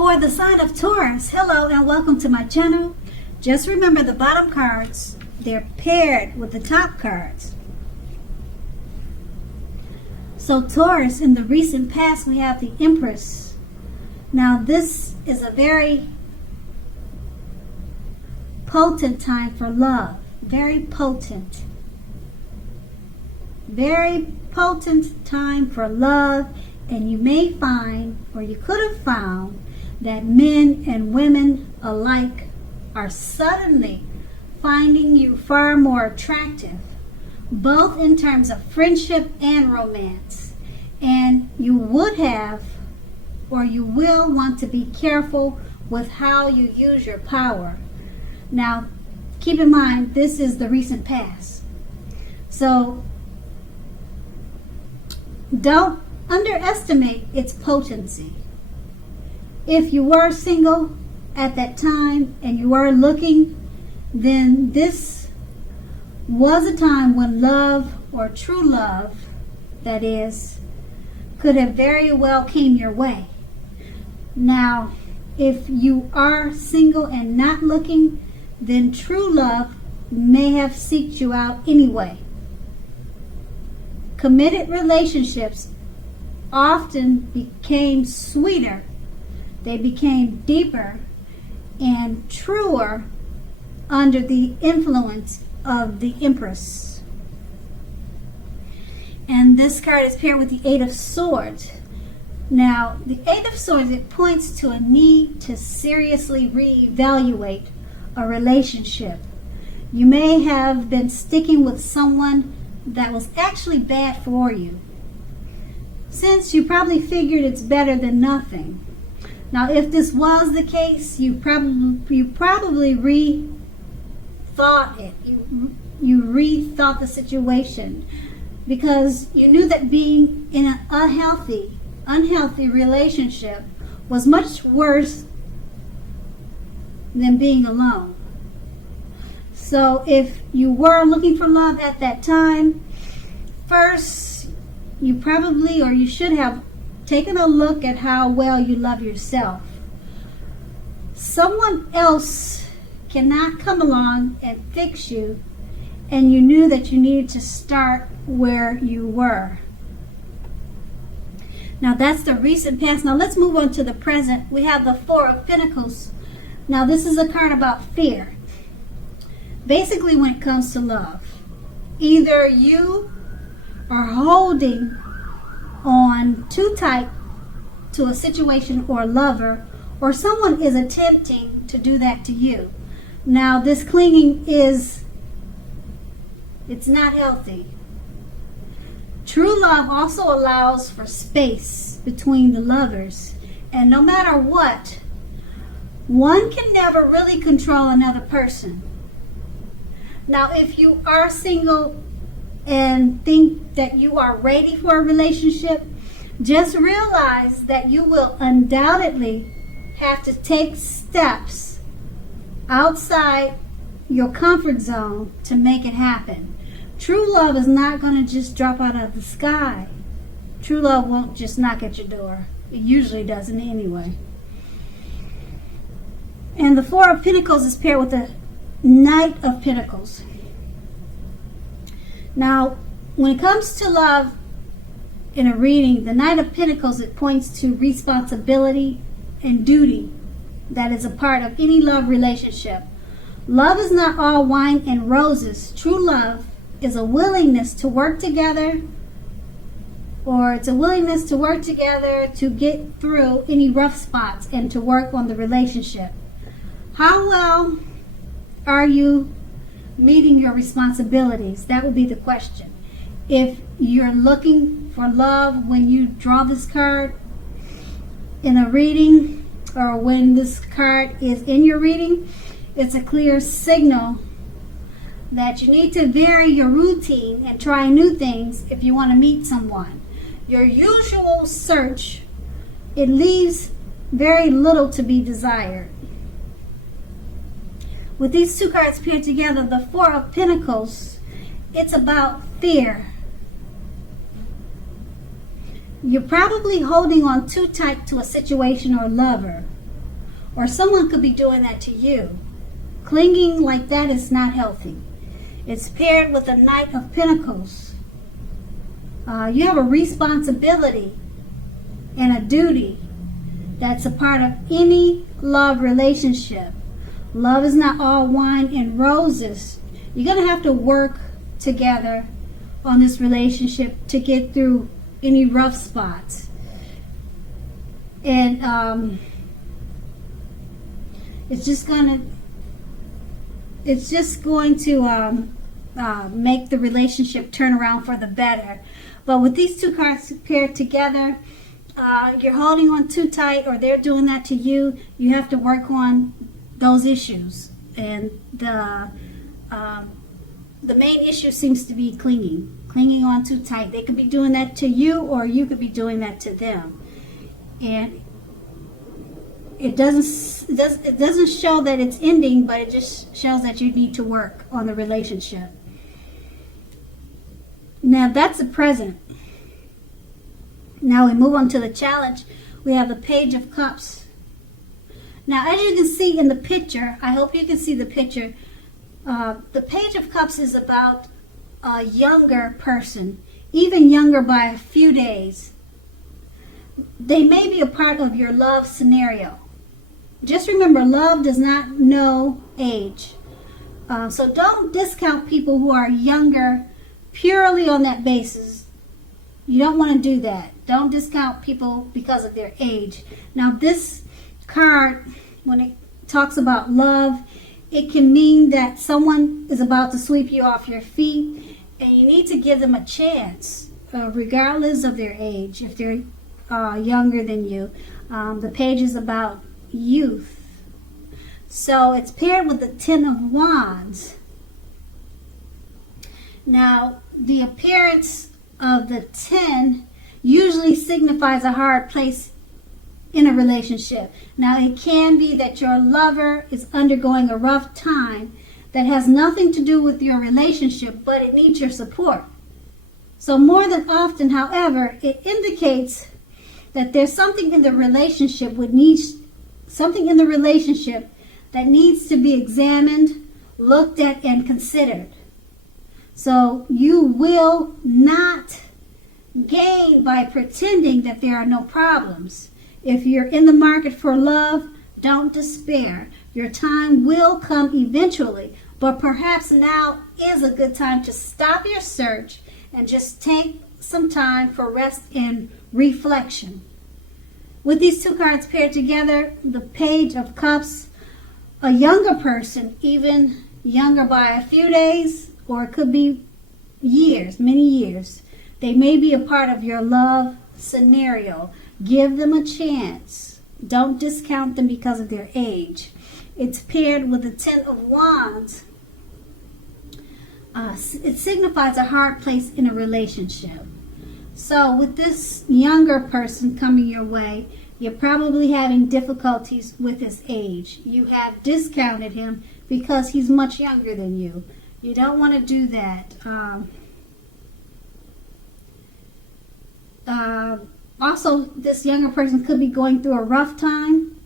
For the sign of Taurus, hello and welcome to my channel. Just remember the bottom cards, they're paired with the top cards. So Taurus, in the recent past we have the Empress. Now this is a very potent time for love. Very potent. Very potent time for love, and you may find, or you could have found, that men and women alike are suddenly finding you far more attractive, both in terms of friendship and romance. And you would have, or you will want to be careful with how you use your power. Now, keep in mind, this is the recent past. So, don't underestimate its potency. If you were single at that time and you were looking, then this was a time when love, or true love, that is, could have very well came your way. Now, if you are single and not looking, then true love may have seeked you out anyway. Committed relationships often became sweeter, they became deeper and truer under the influence of the Empress. And this card is paired with the Eight of Swords. Now, the Eight of Swords, it points to a need to seriously reevaluate a relationship. You may have been sticking with someone that was actually bad for you, since you probably figured it's better than nothing. Now, if this was the case, you probably rethought it. You rethought the situation because you knew that being in an unhealthy relationship was much worse than being alone. So if you were looking for love at that time, first you probably, or you should have, taken a look at how well you love yourself. Someone else cannot come along and fix you, and you knew that you needed to start where you were. Now that's the recent past. Now let's move on to the present. We have the Four of Pentacles. Now this is a card about fear. Basically, when it comes to love, either you are holding on too tight to a situation or a lover, or someone is attempting to do that to you. Now this clinging it's not healthy. True love also allows for space between the lovers, and no matter what, one can never really control another person. Now if you are single and think that you are ready for a relationship, just realize that you will undoubtedly have to take steps outside your comfort zone to make it happen. True love is not going to just drop out of the sky. True love won't just knock at your door. It usually doesn't anyway. And the Four of Pentacles is paired with the Knight of Pentacles. Now, when it comes to love in a reading, the Knight of Pentacles, it points to responsibility and duty that is a part of any love relationship. Love is not all wine and roses. True love is a willingness to work together, or it's a willingness to work together to get through any rough spots and to work on the relationship. How well are you meeting your responsibilities? That would be the question. If you're looking for love when you draw this card in a reading, or when this card is in your reading, it's a clear signal that you need to vary your routine and try new things if you want to meet someone. Your usual search, it leaves very little to be desired. With these two cards paired together, the Four of Pentacles, it's about fear. You're probably holding on too tight to a situation or lover. or someone could be doing that to you. Clinging like that is not healthy. It's paired with the Knight of Pentacles. You have a responsibility and a duty that's a part of any love relationship. Love is not all wine and roses. You're going to have to work together on this relationship to get through any rough spots. And it's just going to make the relationship turn around for the better. But with these two cards paired together, you're holding on too tight, or they're doing that to you. You have to work on those issues. And the main issue seems to be clinging on too tight. They could be doing that to you, or you could be doing that to them. And it doesn't show that it's ending, but it just shows that you need to work on the relationship. Now that's the present. Now we move on to the challenge. We have the Page of Cups. Now, as you can see in the picture, I hope you can see the picture. The Page of Cups is about a younger person, even younger by a few days. They may be a part of your love scenario. Just remember, love does not know age. So don't discount people who are younger purely on that basis. You don't want to do that. Don't discount people because of their age. Now, this card, when it talks about love, it can mean that someone is about to sweep you off your feet, and you need to give them a chance, regardless of their age. If they're younger than you, the page is about youth. So it's paired with the Ten of Wands. Now, the appearance of the 10 usually signifies a hard place in a relationship. Now, it can be that your lover is undergoing a rough time that has nothing to do with your relationship, but it needs your support. So more than often, however, it indicates that there's something in the relationship that needs to be examined, looked at, and considered. So you will not gain by pretending that there are no problems. If you're in the market for love, don't despair. Your time will come eventually, but perhaps now is a good time to stop your search and just take some time for rest and reflection. With these two cards paired together, the Page of Cups, a younger person, even younger by a few days, or it could be years, many years. They may be a part of your love scenario. Give them a chance. Don't discount them because of their age. It's paired with the Ten of Wands. It signifies a hard place in a relationship. So with this younger person coming your way, you're probably having difficulties with his age. You have discounted him because he's much younger than you. You don't want to do that. Also, this younger person could be going through a rough time.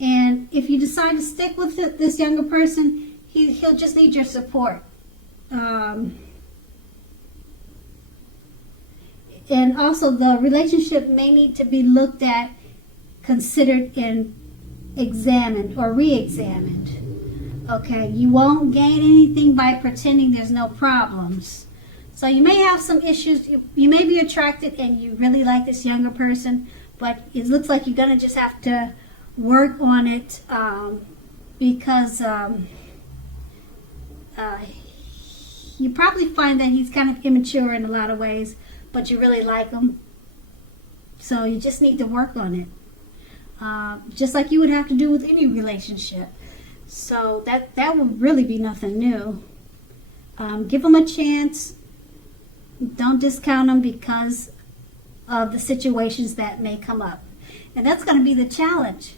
And if you decide to stick with this younger person, he'll just need your support. And also, the relationship may need to be looked at, considered, and examined or re-examined. Okay, you won't gain anything by pretending there's no problems. So you may have some issues. You may be attracted and you really like this younger person, but it looks like you're going to just have to work on it because you probably find that he's kind of immature in a lot of ways, but you really like him. So you just need to work on it. Just like you would have to do with any relationship. So that would really be nothing new. Give him a chance. Don't discount him because of the situations that may come up. And that's going to be the challenge.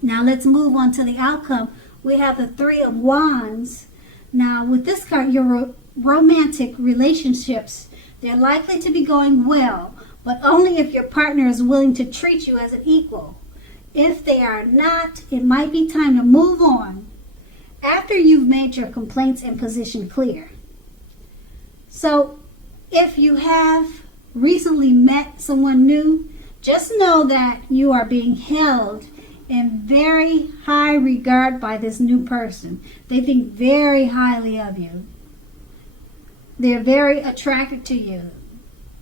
Now let's move on to the outcome. We have the Three of Wands. Now with this card, your romantic relationships, they're likely to be going well, but only if your partner is willing to treat you as an equal. If they are not, it might be time to move on after you've made your complaints and position clear. So if you have recently met someone new, just know that you are being held in very high regard by this new person. They think very highly of you. They're very attracted to you.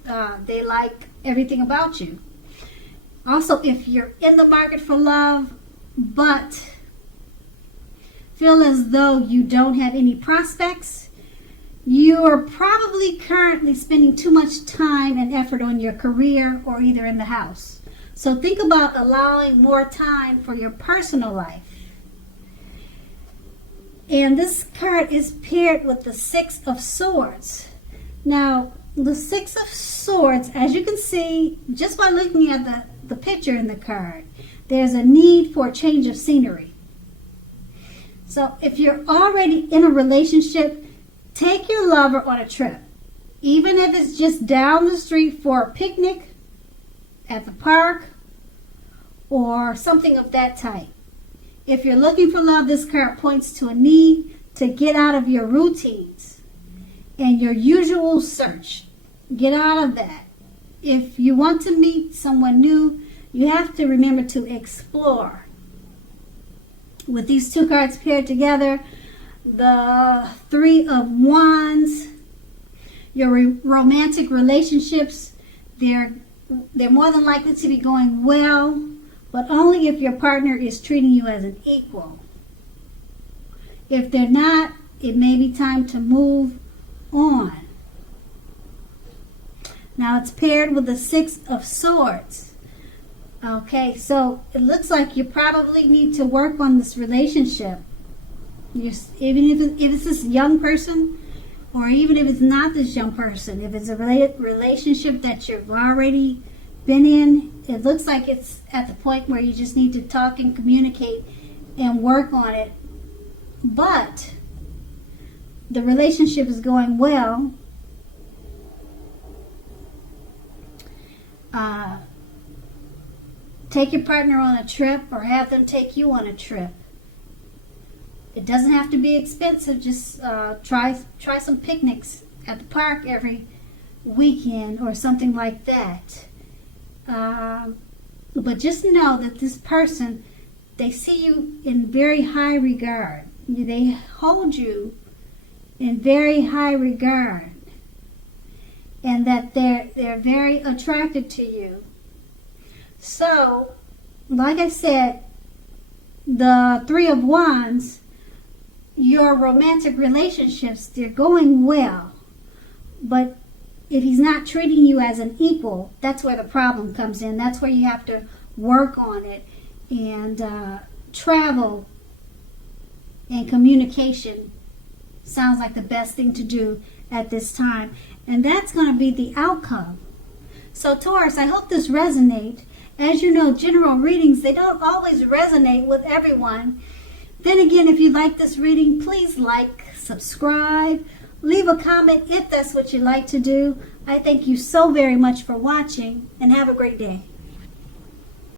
They like everything about you. Also, if you're in the market for love, but feel as though you don't have any prospects, you are probably currently spending too much time and effort on your career or either in the house. So think about allowing more time for your personal life. And this card is paired with the Six of Swords. Now, the Six of Swords, as you can see, just by looking at the picture in the card, there's a need for a change of scenery. So if you're already in a relationship, take your lover on a trip. Even if it's just down the street for a picnic, at the park, or something of that type. If you're looking for love, this card points to a need to get out of your routines and your usual search. Get out of that. If you want to meet someone new, you have to remember to explore. With these two cards paired together, the Three of Wands, your romantic relationships, they're more than likely to be going well, but only if your partner is treating you as an equal. If they're not, it may be time to move on. Now it's paired with the Six of Swords. Okay, so it looks like you probably need to work on this relationship. Even if it's this young person, or even if it's not this young person, if it's a relationship that you've already been in, it looks like it's at the point where you just need to talk and communicate and work on it. But the relationship is going well. Take your partner on a trip or have them take you on a trip. It doesn't have to be expensive. Just try some picnics at the park every weekend or something like that. But just know that this person, they see you in very high regard. They hold you in very high regard. And that they're very attracted to you. So, like I said, the Three of Wands, your romantic relationships, they're going well. But if he's not treating you as an equal, that's where the problem comes in. That's where you have to work on it. And travel and communication sounds like the best thing to do at this time. And that's going to be the outcome. So Taurus, I hope this resonates. As you know, general readings, they don't always resonate with everyone. Then again, if you like this reading, please like, subscribe, leave a comment if that's what you like to do. I thank you so very much for watching, and have a great day.